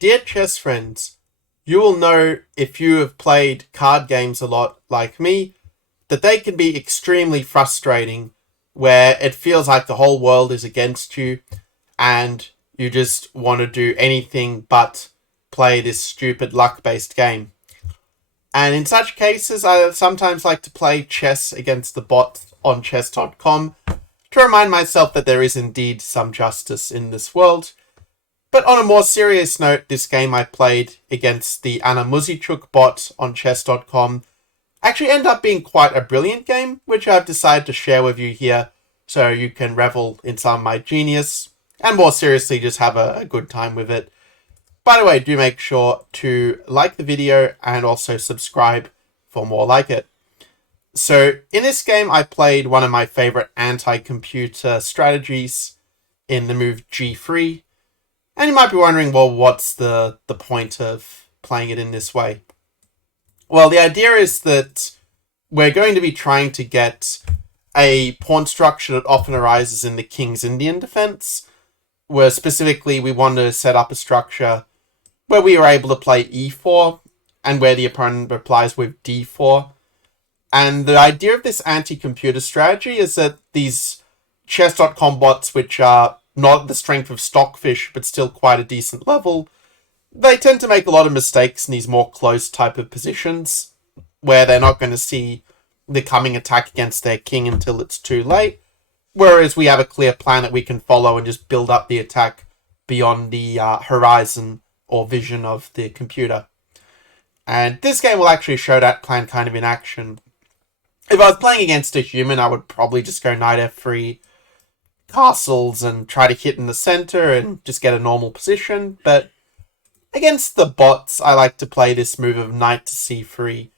Dear chess friends, you will know if you have played card games a lot like me that they can be extremely frustrating where it feels like the whole world is against you and you just want to do anything but play this stupid luck-based game. And in such cases, I sometimes like to play chess against the bots on chess.com to remind myself that there is indeed some justice in this world. But on a more serious note, this game I played against the Anna Muzichuk bot on chess.com actually ended up being quite a brilliant game, which I've decided to share with you here so you can revel in some of my genius and more seriously just have a good time with it. By the way, do make sure to like the video and also subscribe for more like it. So in this game, I played one of my favorite anti-computer strategies in the move g3. And you might be wondering, well, what's the point of playing it in this way? Well, the idea is that we're going to be trying to get a pawn structure that often arises in the King's Indian defense, where specifically we want to set up a structure where we are able to play e4 and where the opponent replies with d4. And the idea of this anti-computer strategy is that these chess.com bots, which are not the strength of Stockfish, but still quite a decent level, they tend to make a lot of mistakes in these more close type of positions, where they're not going to see the coming attack against their king until it's too late, whereas we have a clear plan that we can follow and just build up the attack beyond the horizon or vision of the computer. And this game will actually show that plan kind of in action. If I was playing against a human, I would probably just go knight f3, castles, and try to hit in the center and just get a normal position. But against the bots, I like to play this move of knight to c3.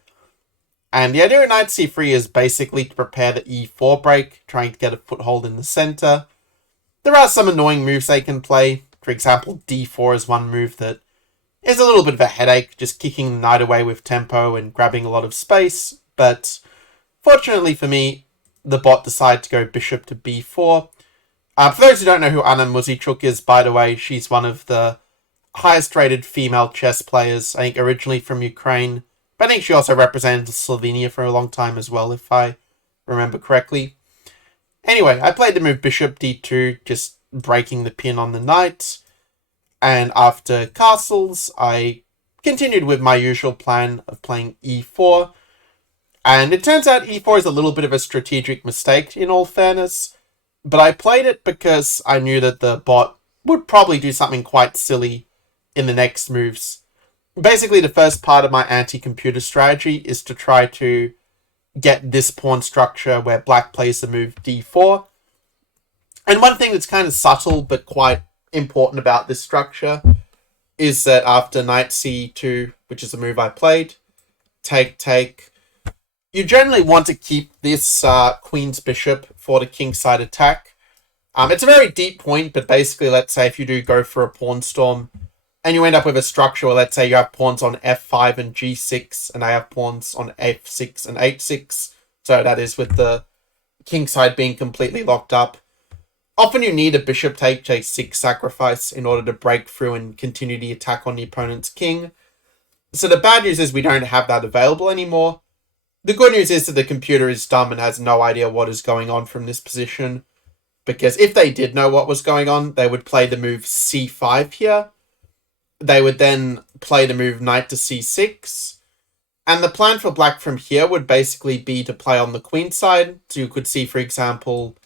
And the idea of knight to c3 is basically to prepare the e4 break, trying to get a foothold in the center. There are some annoying moves they can play. For example, d4 is one move that is a little bit of a headache, just kicking the knight away with tempo and grabbing a lot of space. But fortunately for me, the bot decided to go bishop to b4. For those who don't know who Anna Muzichuk is, by the way, she's one of the highest rated female chess players, I think originally from Ukraine. But I think she also represented Slovenia for a long time as well, if I remember correctly. Anyway, I played the move bishop d2, just breaking the pin on the knight. And after castles, I continued with my usual plan of playing e4. And it turns out e4 is a little bit of a strategic mistake, in all fairness. But I played it because I knew that the bot would probably do something quite silly in the next moves. Basically, the first part of my anti-computer strategy is to try to get this pawn structure where black plays the move d4. And one thing that's kind of subtle but quite important about this structure is that after knight c2, which is the move I played, take, you generally want to keep this queen's bishop for the kingside attack. It's a very deep point, but basically, let's say if you do go for a pawn storm, and you end up with a structure where, let's say, you have pawns on f5 and g6, and I have pawns on f6 and h6. So that is with the king side being completely locked up. Often you need a bishop to h6 sacrifice in order to break through and continue the attack on the opponent's king. So the bad news is we don't have that available anymore. The good news is that the computer is dumb and has no idea what is going on from this position. Because if they did know what was going on, they would play the move c5 here. They would then play the move knight to c6. And the plan for black from here would basically be to play on the queen side. So you could see, for example,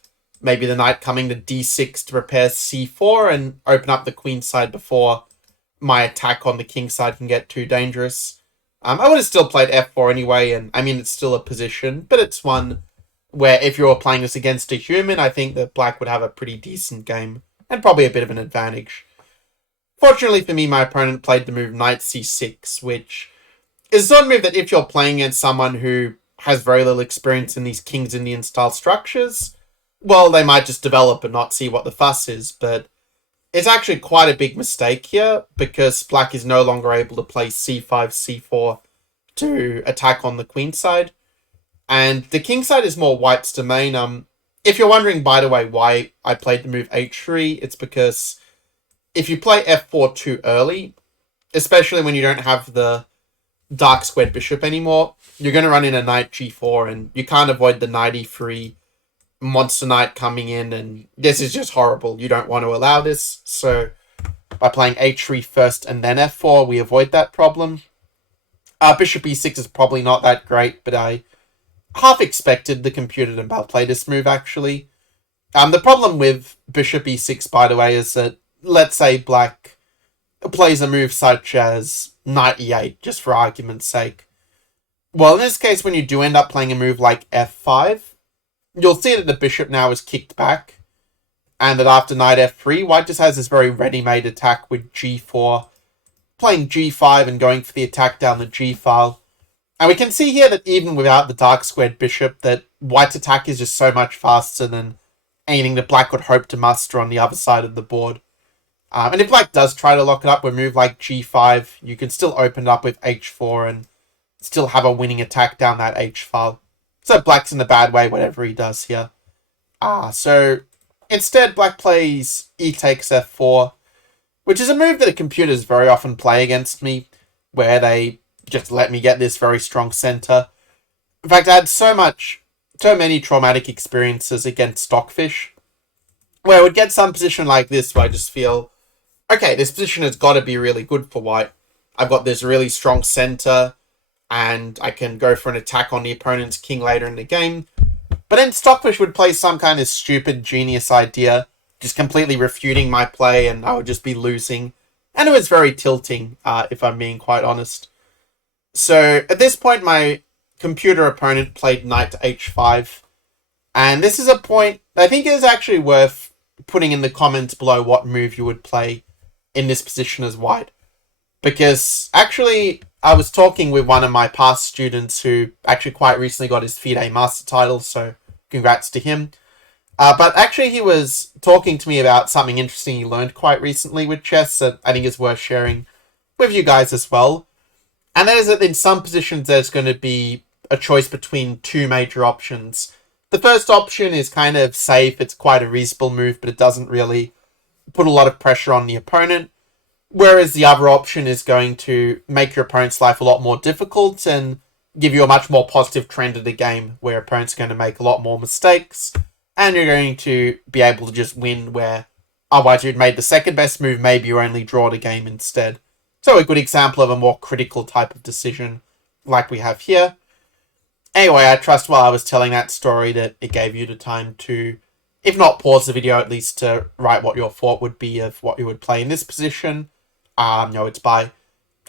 maybe the knight coming to d6 to prepare c4 and open up the queen side before my attack on the king side can get too dangerous. I would have still played f4 anyway, and I mean, it's still a position, but it's one where if you were playing this against a human, I think that black would have a pretty decent game and probably a bit of an advantage. Fortunately for me, my opponent played the move knight c6, which is a move that if you're playing against someone who has very little experience in these King's Indian style structures, well, they might just develop and not see what the fuss is, but it's actually quite a big mistake here because black is no longer able to play c5, c4 to attack on the queen side. And the king side is more white's domain. If you're wondering, by the way, why I played the move h3, it's because if you play f4 too early, especially when you don't have the dark squared bishop anymore. You're going to run in a knight g4, and you can't avoid the knight e3 monster knight coming in, and this is just horrible. You don't want to allow this, so by playing h3 first and then f4, we avoid that problem. Bishop e6 is probably not that great, but I half expected the computer to play this move, actually. The problem with bishop e6, by the way, is that, let's say black plays a move such as knight e8, just for argument's sake. Well, in this case, when you do end up playing a move like f5, you'll see that the bishop now is kicked back, and that after knight f3, white just has this very ready-made attack with g4, playing g5 and going for the attack down the g file. And we can see here that even without the dark squared bishop, that white's attack is just so much faster than anything that black would hope to muster on the other side of the board. And if black does try to lock it up with a move like g5, you can still open it up with h4 and still have a winning attack down that h file. So black's in the bad way, whatever he does here. So instead, black plays e takes f4, which is a move that computers very often play against me, where they just let me get this very strong center. In fact, I had so many traumatic experiences against Stockfish, where I would get some position like this, where I just feel, okay, this position has got to be really good for white. I've got this really strong center, and I can go for an attack on the opponent's king later in the game. But then Stockfish would play some kind of stupid genius idea, just completely refuting my play, and I would just be losing. And it was very tilting, if I'm being quite honest. So at this point, my computer opponent played knight to h5. And this is a point I think is actually worth putting in the comments below what move you would play in this position as white. Because actually, I was talking with one of my past students who actually quite recently got his FIDE master title, so congrats to him. But actually, he was talking to me about something interesting he learned quite recently with chess that I think is worth sharing with you guys as well. And that is that in some positions, there's going to be a choice between two major options. The first option is kind of safe. It's quite a reasonable move, but it doesn't really put a lot of pressure on the opponent. Whereas the other option is going to make your opponent's life a lot more difficult and give you a much more positive trend of the game, where opponents are going to make a lot more mistakes, and you're going to be able to just win, where otherwise you'd made the second best move, maybe you only draw the game instead. So a good example of a more critical type of decision like we have here. Anyway, I trust while I was telling that story that it gave you the time to, if not pause the video, at least to write what your thought would be of what you would play in this position. It's by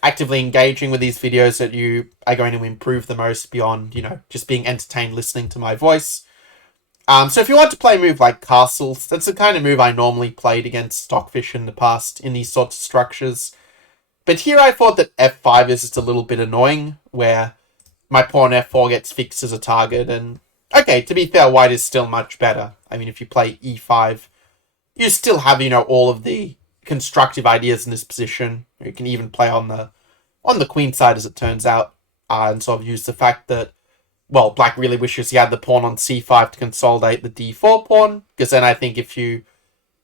actively engaging with these videos that you are going to improve the most beyond, just being entertained listening to my voice. So if you want to play a move like castles, that's the kind of move I normally played against Stockfish in the past in these sorts of structures. But here I thought that f5 is just a little bit annoying, where my pawn f4 gets fixed as a target, and okay, to be fair, white is still much better. I mean, if you play e5, you still have, all of the constructive ideas in this position. You can even play on the queen side, as it turns out, and sort of use the fact that, well, black really wishes he had the pawn on c5 to consolidate the d4 pawn, because then I think if you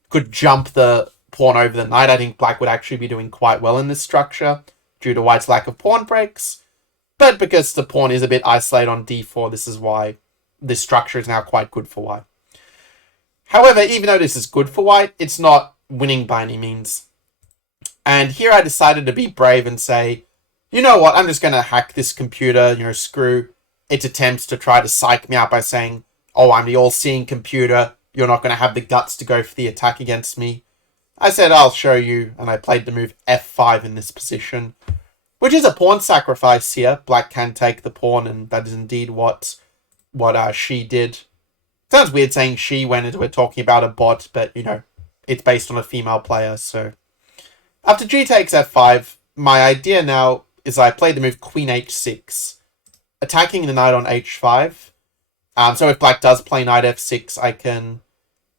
could jump the pawn over the knight, I think black would actually be doing quite well in this structure, due to white's lack of pawn breaks. But because the pawn is a bit isolated on d4, this is why this structure is now quite good for white. However, even though this is good for white, it's not winning by any means. And here I decided to be brave and say, you know what, I'm just going to hack this computer, screw its attempts to try to psych me out by saying, oh, I'm the all-seeing computer, you're not going to have the guts to go for the attack against me. I said, I'll show you, and I played the move f5 in this position, which is a pawn sacrifice here. Black can take the pawn, and that is indeed what she did. Sounds weird saying she when we're talking about a bot, but, it's based on a female player, so. After g takes f5, my idea now is I play the move queen h6, attacking the knight on h5. So if black does play knight f6, I can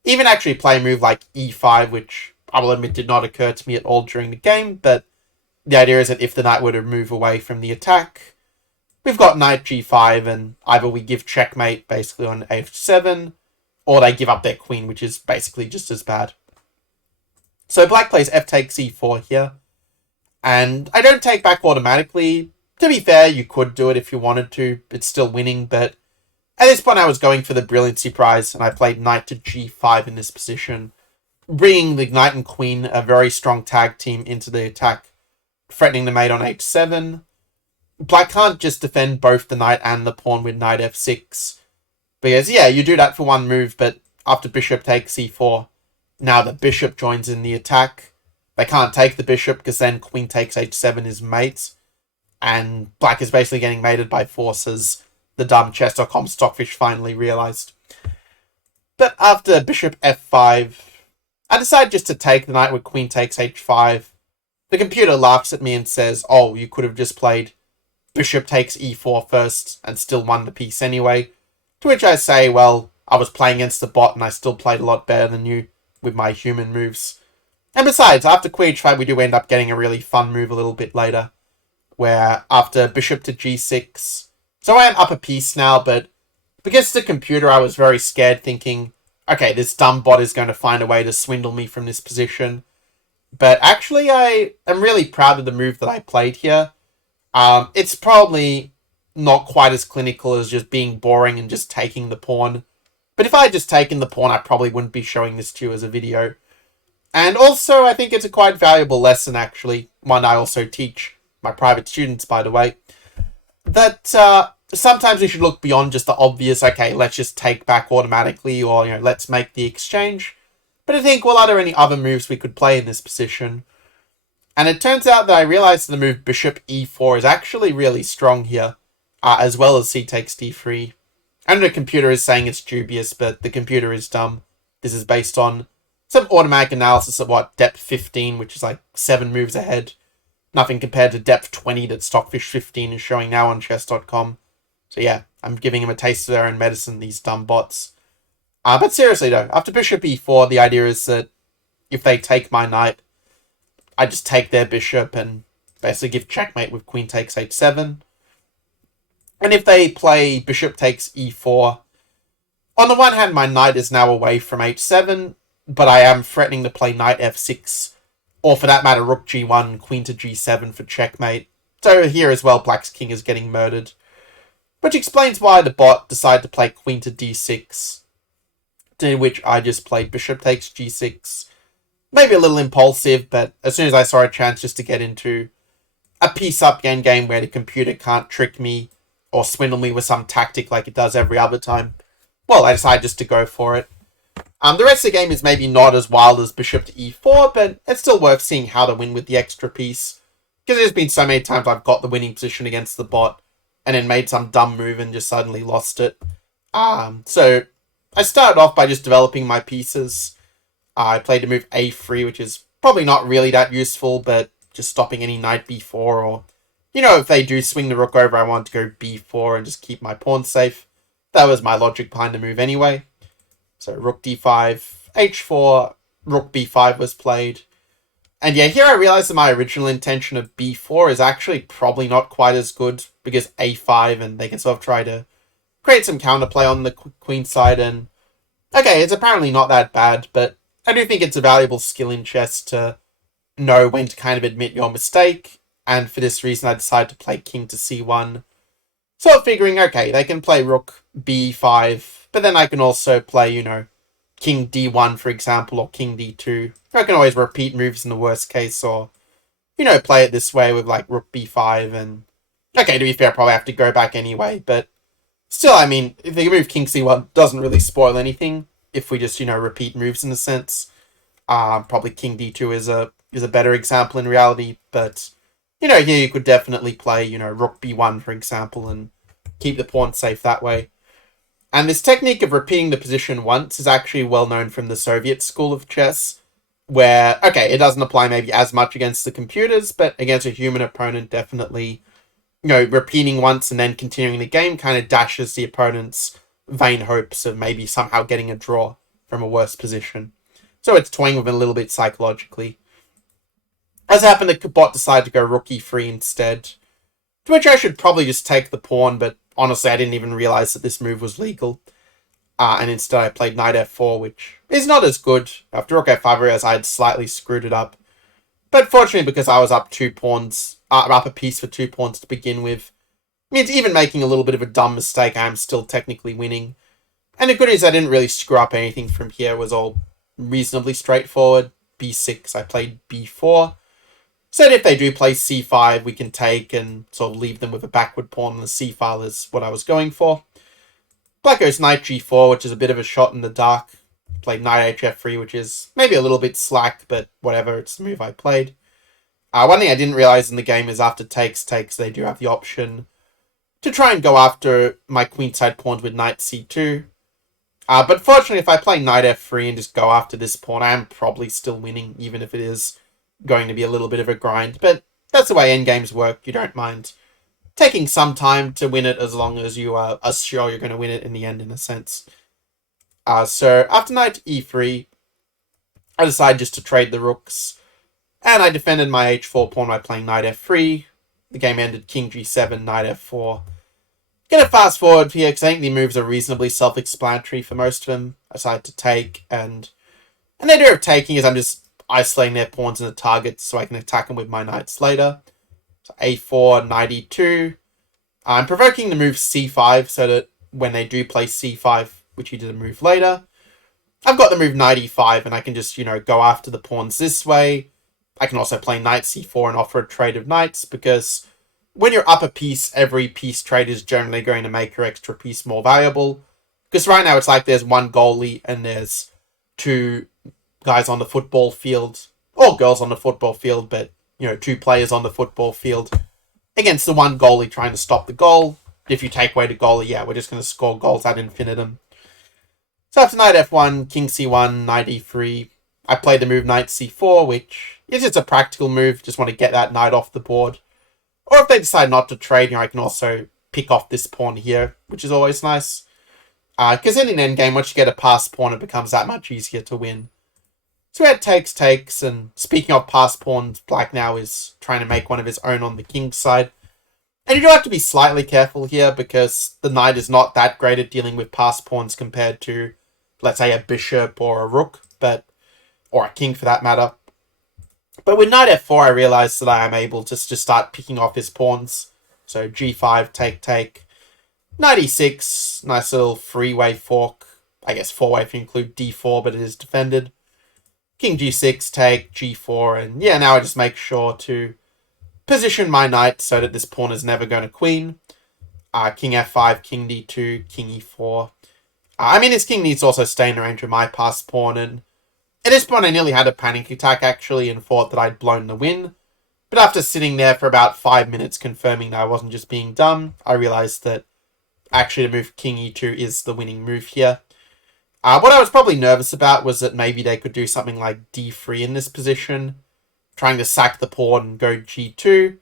even actually play a move like e5, which I will admit did not occur to me at all during the game, but the idea is that if the knight were to move away from the attack, we've got knight g5, and either we give checkmate basically on f7, or they give up their queen, which is basically just as bad. So black plays f takes e4 here. And I don't take back automatically. To be fair, you could do it if you wanted to. It's still winning, but at this point I was going for the Brilliancy prize, and I played knight to g5 in this position, bringing the knight and queen, a very strong tag team, into the attack, threatening the mate on h7. Black can't just defend both the knight and the pawn with knight f6, because, yeah, you do that for one move, but after bishop takes c4, now the bishop joins in the attack. They can't take the bishop, because then queen takes h7 is mate, and black is basically getting mated by forces the dumb chess.com stockfish finally realized. But after bishop f5, I decide just to take the knight with queen takes h5. The computer laughs at me and says, oh, you could have just played bishop takes e4 first and still won the piece anyway. To which I say, well, I was playing against the bot and I still played a lot better than you with my human moves. And besides, after queen h5, we do end up getting a really fun move a little bit later, where after bishop to g6, so I am up a piece now, but because the computer, I was very scared, thinking, okay, this dumb bot is going to find a way to swindle me from this position. But actually, I am really proud of the move that I played here. It's probably not quite as clinical as just being boring and just taking the pawn. But if I had just taken the pawn, I probably wouldn't be showing this to you as a video. And also, I think it's a quite valuable lesson, actually. One I also teach my private students, by the way. That sometimes we should look beyond just the obvious, okay, let's just take back automatically, or, let's make the exchange. But I think, well, are there any other moves we could play in this position? And it turns out that I realized the move bishop e4 is actually really strong here, as well as c takes d3. I know the computer is saying it's dubious, but the computer is dumb. This is based on some automatic analysis at, depth 15, which is like 7 moves ahead. Nothing compared to depth 20 that Stockfish 15 is showing now on chess.com. So yeah, I'm giving them a taste of their own medicine, these dumb bots. But seriously though, after bishop e4, the idea is that if they take my knight, I just take their bishop and basically give checkmate with queen takes h7. And if they play bishop takes e4, on the one hand, my knight is now away from h7, but I am threatening to play knight f6, or for that matter, rook g1, queen to g7 for checkmate. So here as well, black's king is getting murdered. Which explains why the bot decided to play queen to d6, to which I just played bishop takes g6. Maybe a little impulsive, but as soon as I saw a chance just to get into a piece-up endgame where the computer can't trick me or swindle me with some tactic like it does every other time, well, I decided just to go for it. The rest of the game is maybe not as wild as bishop to e4, but it's still worth seeing how to win with the extra piece, because there's been so many times I've got the winning position against the bot, and then made some dumb move and just suddenly lost it. So I started off by just developing my pieces. I played the move a3, which is probably not really that useful, but just stopping any knight b4, or, if they do swing the rook over, I want to go b4 and just keep my pawn safe. That was my logic behind the move anyway. So rook d5, h4, rook b5 was played. And yeah, here I realized that my original intention of b4 is actually probably not quite as good, because a5, and they can sort of try to create some counterplay on the queen side, and okay, it's apparently not that bad, but I do think it's a valuable skill in chess to know when to kind of admit your mistake, and for this reason I decided to play king to c1. Sort of figuring, okay, they can play rook b5, but then I can also play, king d1, for example, or king d2. I can always repeat moves in the worst case, or, play it this way with, rook b5, and, okay, to be fair, I probably have to go back anyway, but still, I mean, if they move king c1, doesn't really spoil anything, if we just, repeat moves in a sense. Probably king d2 is a better example in reality, but, here you could definitely play, rook b1, for example, and keep the pawn safe that way. And this technique of repeating the position once is actually well known from the Soviet school of chess, where, okay, it doesn't apply maybe as much against the computers, but against a human opponent, definitely, repeating once and then continuing the game kind of dashes the opponent's vain hopes of maybe somehow getting a draw from a worse position. So it's toying with it a little bit psychologically. As it happened, the bot decided to go rook e3 instead, to which I should probably just take the pawn, but honestly, I didn't even realize that this move was legal. And instead I played knight f4, which is not as good. After rook f5, I realized I had slightly screwed it up. But fortunately, because I was up 2 pawns, up a piece for 2 pawns to begin with, means even making a little bit of a dumb mistake, I am still technically winning. And the good news, I didn't really screw up anything from here. It was all reasonably straightforward. b6, I played b4. So if they do play c5, we can take and sort of leave them with a backward pawn on the c file is what I was going for. Black goes knight g4, which is a bit of a shot in the dark. Played knight hf3, which is maybe a little bit slack, but whatever, it's the move I played. One thing I didn't realize in the game is after takes, they do have the option to try and go after my queenside pawns with knight c2. But fortunately, if I play knight f3 and just go after this pawn, I am probably still winning, even if it is going to be a little bit of a grind. But that's the way endgames work. You don't mind taking some time to win it as long as you are sure you're going to win it in the end, in a sense. So after knight e3, I decided just to trade the rooks. And I defended my h4 pawn by playing knight f3. The game ended king g7, knight f4. Gonna fast forward here because I think the moves are reasonably self-explanatory for most of them. I decided to take, and the idea of taking is I'm just isolating their pawns in the targets so I can attack them with my knights later. So a4, knight e2. I'm provoking the move c5 so that when they do play c5, which he did a move later, I've got the move knight e5 and I can just, go after the pawns this way. I can also play knight c4 and offer a trade of knights because when you're up a piece, every piece trade is generally going to make your extra piece more valuable. Because right now it's like there's one goalie and there's two guys on the football field, or girls on the football field, but, two players on the football field against the one goalie trying to stop the goal. If you take away the goalie, yeah, we're just going to score goals ad infinitum. So after knight f1, king c1, knight e3, I played the move knight c4, which is just a practical move. Just want to get that knight off the board. Or if they decide not to trade, I can also pick off this pawn here, which is always nice. Because in an endgame, once you get a passed pawn, it becomes that much easier to win. So we had takes, and speaking of passed pawns, black now is trying to make one of his own on the king's side. And you do have to be slightly careful here, because the knight is not that great at dealing with passed pawns compared to, let's say, a bishop or a rook, or a king for that matter. But with knight f4, I realized that I am able to just start picking off his pawns. So g5, take. Knight e6, nice little three-way fork. I guess four-way if you include d4, but it is defended. King g6, take, g4, and yeah, now I just make sure to position my knight so that this pawn is never going to queen. King f5, king d2, king e4. His king needs to also stay in the range of my passed pawn, and at this point, I nearly had a panic attack, actually, and thought that I'd blown the win. But after sitting there for about 5 minutes confirming that I wasn't just being dumb, I realized that actually the move king e2 is the winning move here. What I was probably nervous about was that maybe they could do something like d3 in this position, trying to sack the pawn and go g2.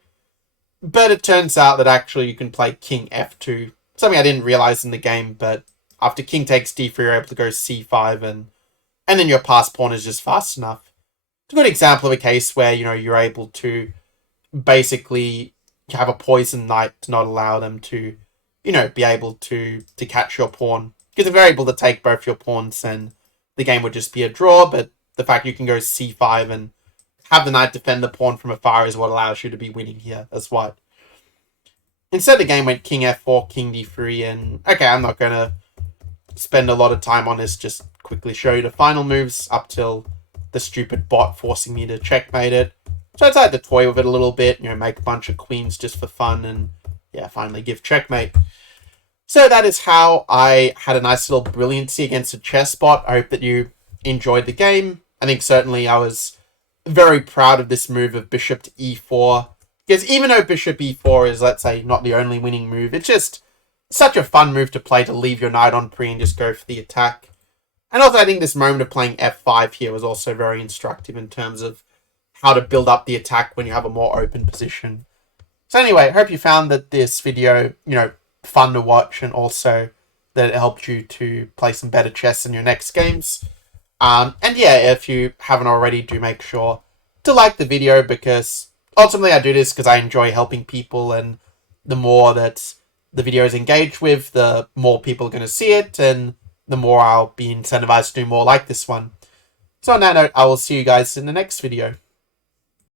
But it turns out that actually you can play king f2, something I didn't realize in the game, but after king takes d3, you're able to go c5, and then your passed pawn is just fast enough. It's a good example of a case where, you're able to basically have a poisoned knight to not allow them to, be able to catch your pawn. Because if you're able to take both your pawns, then the game would just be a draw, but the fact you can go c5 and have the knight defend the pawn from afar is what allows you to be winning here as white. Instead, the game went king f4, king d3, and okay, I'm not going to spend a lot of time on this, just quickly show you the final moves up till the stupid bot forcing me to checkmate it. So I decided to toy with it a little bit, make a bunch of queens just for fun, and yeah, finally give checkmate. So that is how I had a nice little brilliancy against a chess bot. I hope that you enjoyed the game. I think certainly I was very proud of this move of bishop to e4, because even though bishop e4 is, let's say, not the only winning move, it's just such a fun move to play, to leave your knight on pre and just go for the attack. And also I think this moment of playing f5 here was also very instructive in terms of how to build up the attack when you have a more open position. So anyway, I hope you found that this video, fun to watch, and also that it helped you to play some better chess in your next games. And yeah, if you haven't already, do make sure to like the video, because ultimately I do this because I enjoy helping people, and the more that the video is engaged with, the more people are going to see it, and the more I'll be incentivized to do more like this one. So on that note, I will see you guys in the next video.